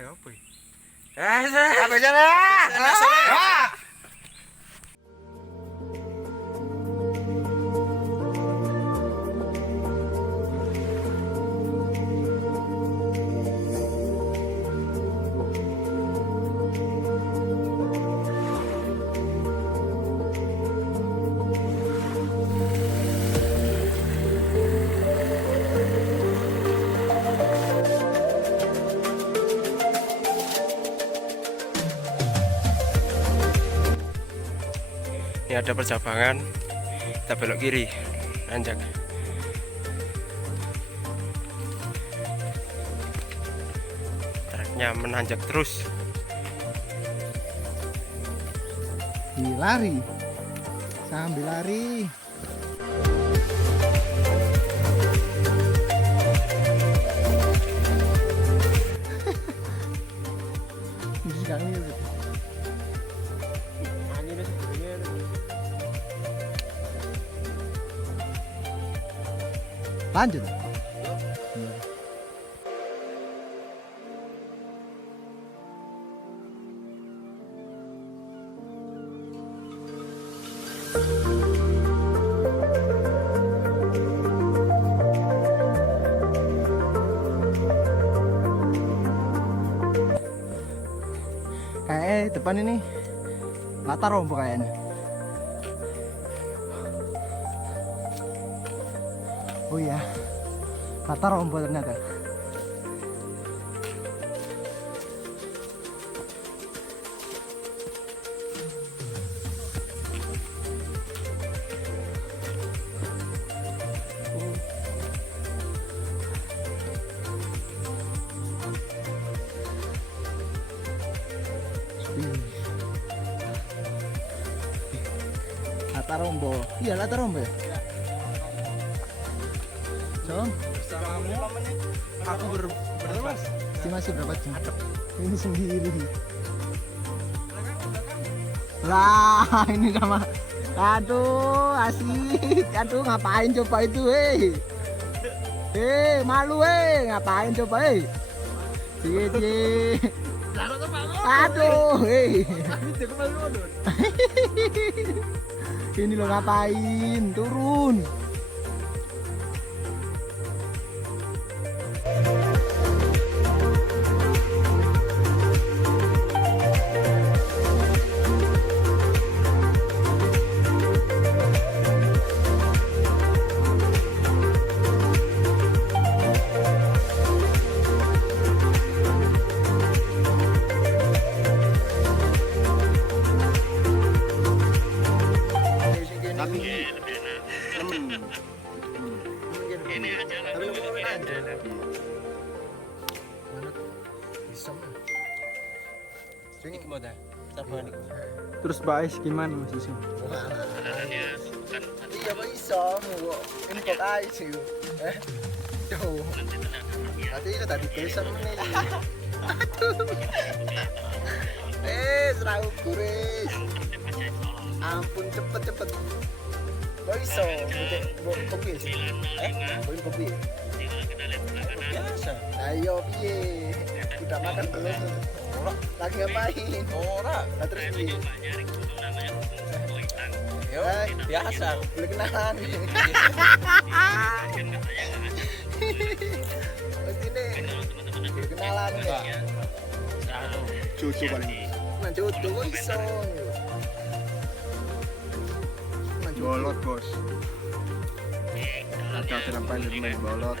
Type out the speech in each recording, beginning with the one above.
apa ya? Apa sana? Ini ada percabangan, kita belok kiri, nanjak. Treknya menanjak terus. Lari. Sambil lari. Lanjut. Depan ini latar rombok kayaknya. Oh iya, latar rombok ternyata. Latarombo, iya Latarombo ya. So, aku berapa? Estimasi berapa jam? Ini sendiri. Lah, ini sama. Aduh, asik. Aduh, ngapain coba itu, malu, ngapain coba, Cie. Aduh, Ini lo ngapain? Turun. Terus Bais gimana Mas Isu? Iya Pak Iso, ini kok Ais sih. Tuh. Nanti itu tadi tulisan ini. Serau kuris. Ampun cepet. Kok iso? Kopi sih. Kopi kopi. Biasa. Ayo piye? Udah makan belum? Lagi ngapain? Ora. Lah terus piye? Yo, biasa. Boleh kenalan. Ini kenalan ya. Cucu paling. Nah, cucu kok iso. Bolot bos. Ada terampan main bolot.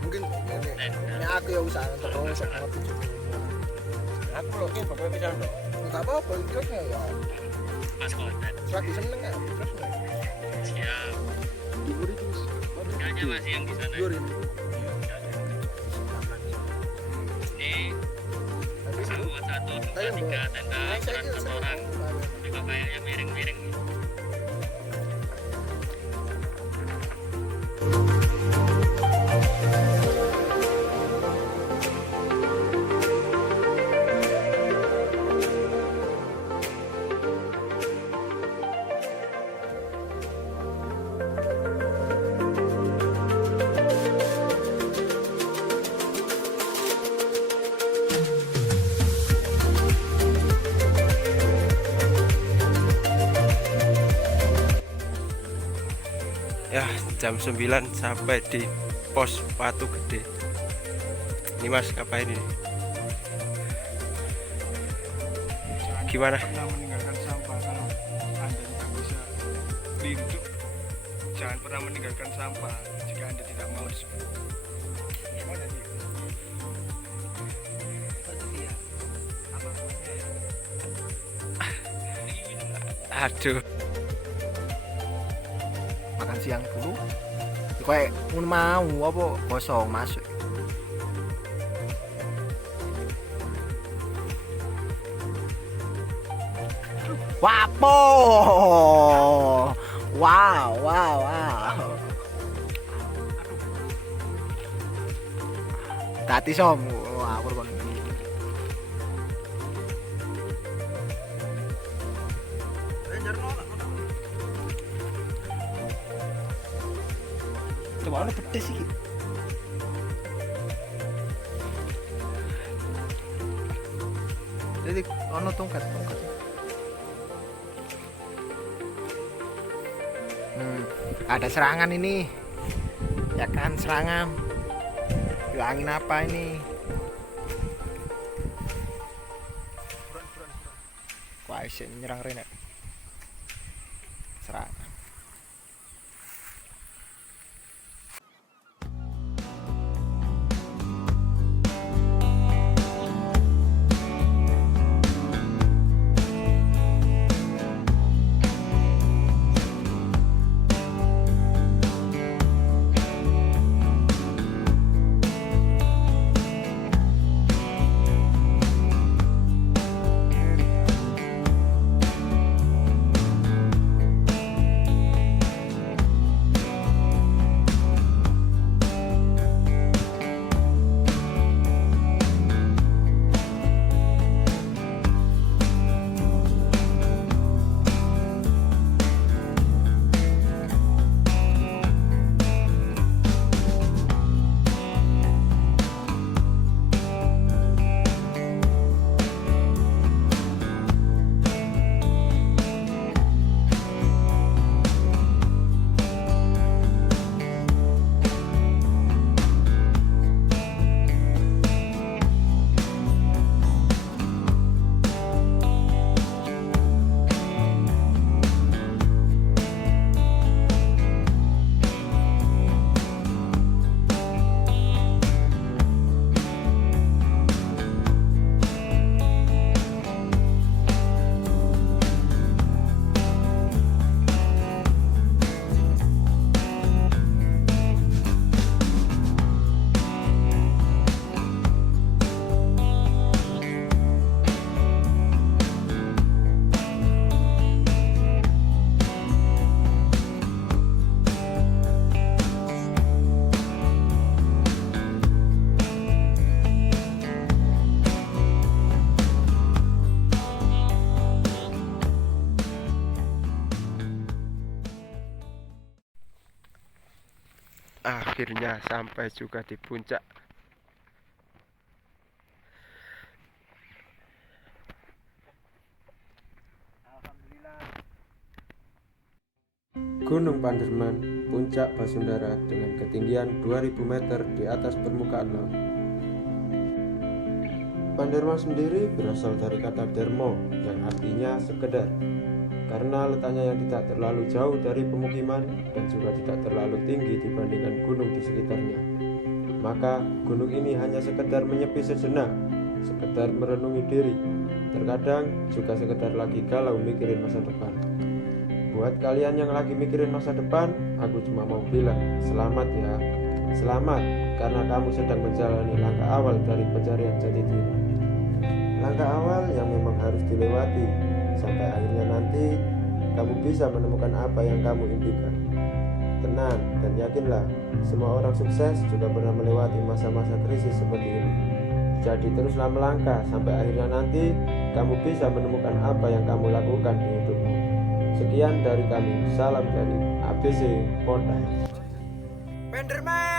Mungkin ini aku yang usaha terus sama cucu. Aku loh ini bapak bisa loh. Enggak apa-apa terusnya ya. Pas konten. Lagi seneng ya terus. Siap. Diburi terus. Harganya masih yang di sana. Ini buat satu, dua, tiga tenda satu orang. Juga kayaknya miring-miring. jam 9 sampai di pos Watu Gede. Ini Mas ngapain ini? Gimana? Pernah meninggalkan sampah kalau Anda tidak bisa hidup. Jangan pernah meninggalkan sampah jika Anda tidak mau. Gimana sih? Aduh. Makan siang dulu. Kayak ngono mau apa kosong masuk. Wapo. Wow. Tati som, wah kon. Coba ono pedes iki. Jadi ono tongkat. Ada serangan ini, ya kan serangan. Bilangin apa ini? Wah, nyerang Rene. Serangan. Akhirnya sampai juga di puncak. Gunung Panderman, puncak Basundara dengan ketinggian 2000 meter di atas permukaan laut. Panderman sendiri berasal dari kata dermo yang artinya sekedar. Karena letaknya yang tidak terlalu jauh dari pemukiman dan juga tidak terlalu tinggi dibandingkan gunung di sekitarnya, maka gunung ini hanya sekedar menyepi sejenak, sekedar merenungi diri, terkadang juga sekedar lagi galau mikirin masa depan. Buat kalian yang lagi mikirin masa depan, aku cuma mau bilang selamat ya. Selamat karena kamu sedang menjalani langkah awal dari pencarian jati diri. Langkah awal yang memang harus dilewati sampai akhirnya nanti kamu bisa menemukan apa yang kamu impikan. Tenang dan yakinlah, semua orang sukses juga pernah melewati masa-masa krisis seperti ini. Jadi teruslah melangkah sampai akhirnya nanti kamu bisa menemukan apa yang kamu lakukan di hidupmu. Sekian dari kami, salam dari ABC Pontianak. Panderman.